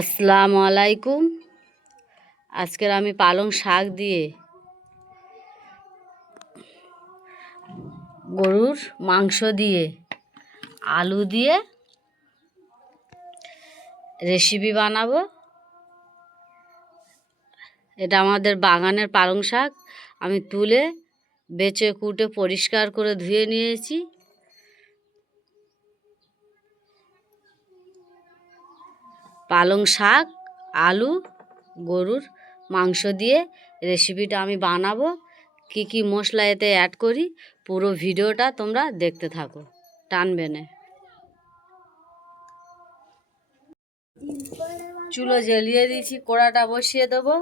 আসসালামু আলাইকুম। আজকের আমি পালং শাক দিয়ে গরুর মাংস দিয়ে আলু দিয়ে রেসিপি বানাবো। এটা আমাদের বাগানের পালং শাক। আমি তুলে বেছে কুটে পরিষ্কার করে ধুয়ে নিয়েছি। পালং শাক আলু গরুর মাংস দিয়ে রেসিপিটা আমি বানাবো। কি কি মশলা এতে অ্যাড করি পুরো ভিডিওটা তোমরা দেখতে থাকো, টানবে না। চুলো জ্বালিয়ে দিয়েছি, কড়াটা বসিয়ে দেবো।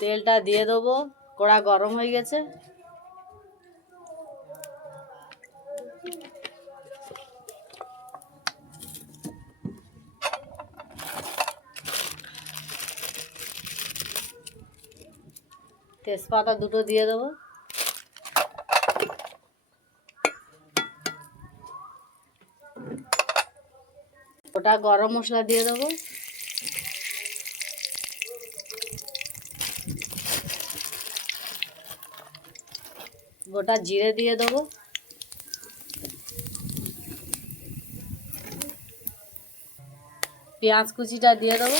তেলটা দিয়ে দেবো, কড়া গরম হয়ে গেছে। তেজপাতা দুটো দিয়ে দেবো। ওটা গরম মশলা দিয়ে দেবো। গোটা জিরে দিয়ে দেবো। পেঁয়াজ কুচিটা দিয়ে দেবো।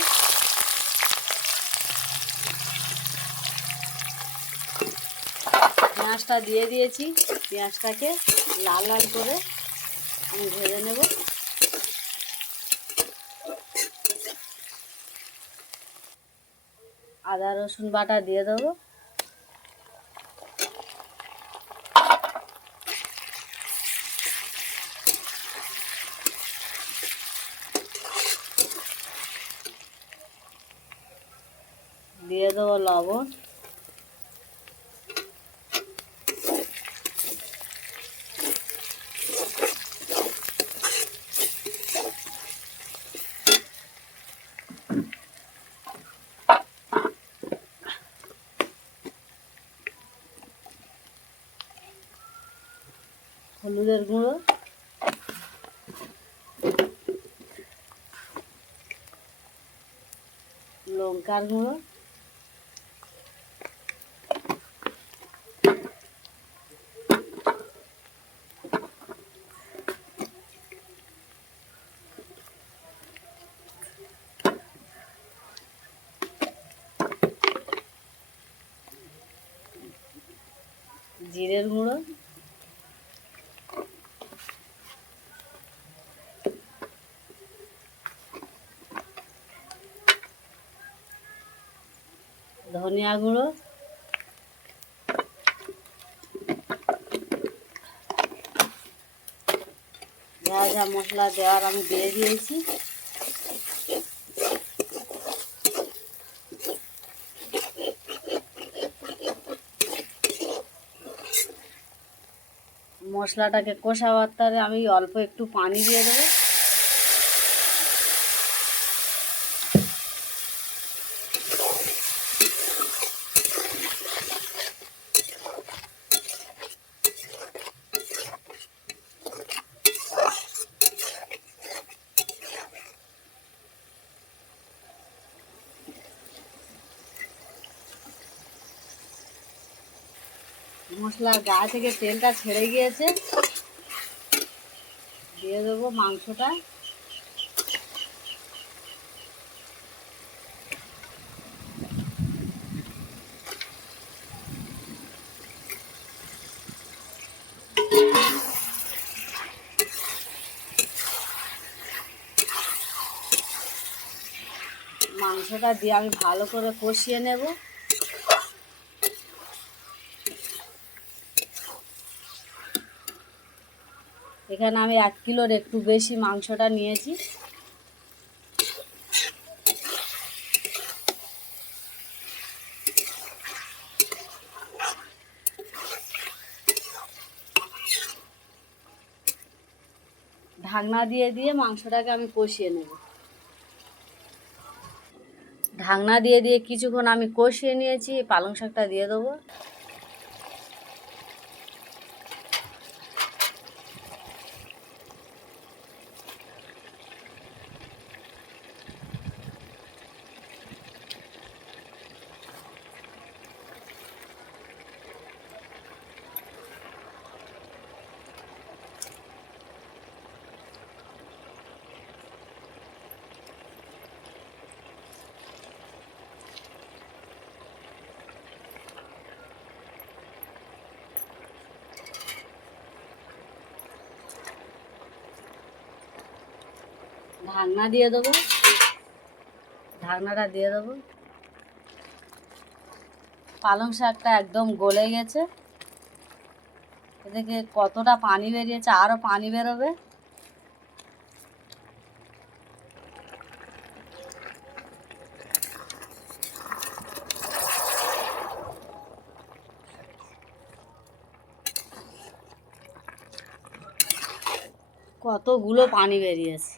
পেঁয়াজটা দিয়ে দিয়েছি। পেঁয়াজটাকে লাল লাল করে আমি ভেজে নেব। আদা রসুন বাটা দিয়ে দেবো। দিয়ে দেবো লবণ। হলুদের গুঁড়ো। লঙ্কার গুঁড়ো। জিরের গুঁড়ো। ধনিয়া গুঁড়ো। যা যা মশলা দেওয়ার আমি দিয়ে দিয়েছি। মশলাটাকে কষাবার তারে আমি অল্প একটু পানি দিয়ে দেবো। মশলার গা থেকে তেলটা ছেড়ে গিয়েছে। দিয়ে দেবো মাংসটা। মাংসটা দিয়ে আমি ভালো করে কষিয়ে নেব। এখানে আমি 1 কিলোর একটু বেশি মাংসটা নিয়েছি। ঢাকনা দিয়ে দিয়ে মাংসটাকে আমি কষিয়ে নেব। ঢাকনা দিয়ে দিয়ে কিছুক্ষণ আমি কষিয়ে নিয়েছি। পালং শাকটা দিয়ে দেবো। ঢাকনা দিয়ে দেবো, ঢাকনাটা দিয়ে দেবো। পালং শাকটা একদম গলে গেছে, এদিকে কতটা পানি বেরিয়েছে, আরও পানি বেরোবে। কতগুলো পানি বেরিয়েছে।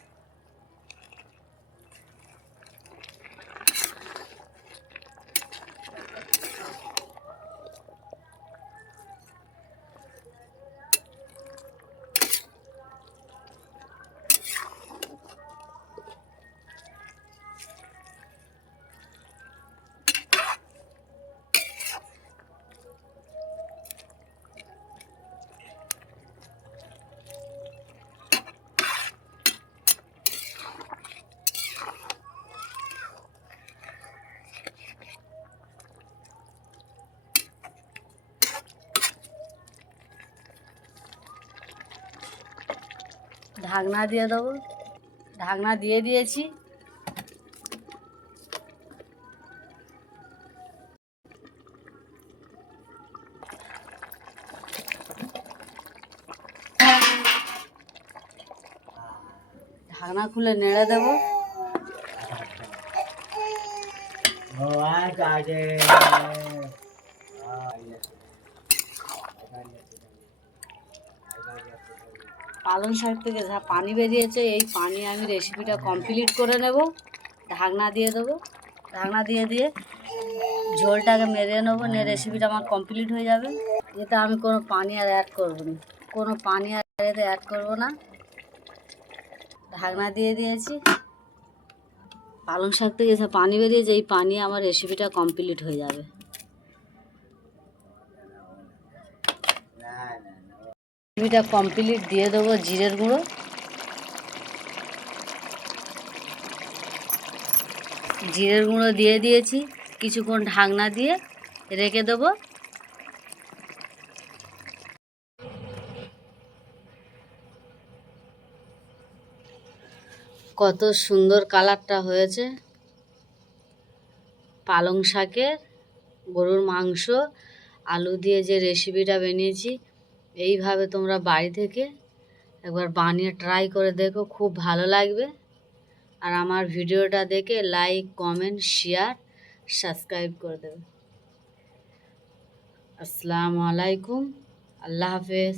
ঢাকনা দিয়ে দেবো, ঢাকনা দিয়ে দিয়েছি। ঢাকনা খুলে নেড়ে দেবো। পালং শাক থেকে যা পানি বেরিয়েছে, এই পানি আমি রেসিপিটা কমপ্লিট করে নেব। ঢাকনা দিয়ে দেবো, ঢাকনা দিয়ে দিয়ে ঝোলটাকে মেরে নেবো, নিয়ে রেসিপিটা আমার কমপ্লিট হয়ে যাবে। এতে আমি কোনো পানি আর অ্যাড করবো না, কোনো পানি আর এতে অ্যাড করবো না। ঢাকনা দিয়ে দিয়েছি। পালং শাক থেকে যা পানি বেরিয়েছে, এই পানি আমার রেসিপিটা কমপ্লিট হয়ে যাবে। রেসিপিটা কমপ্লিট দিয়ে দেবো জিরের গুঁড়ো। জিরের গুঁড়ো দিয়ে দিয়েছি, কিছুক্ষণ ঢাকনা দিয়ে রেখে দেবো। কত সুন্দর কালারটা হয়েছে। পালং শাকের গরুর মাংস আলু দিয়ে যে রেসিপিটা বানিয়েছি, এইভাবে তোমরা বাড়ি থেকে একবার বানিয়ে ট্রাই করে দেখো, খুব ভালো লাগবে। আর আমার ভিডিওটা দেখে লাইক, কমেন্ট, শেয়ার, সাবস্ক্রাইব করে দেবে। আসসালামু আলাইকুম, আল্লাহ হাফেজ।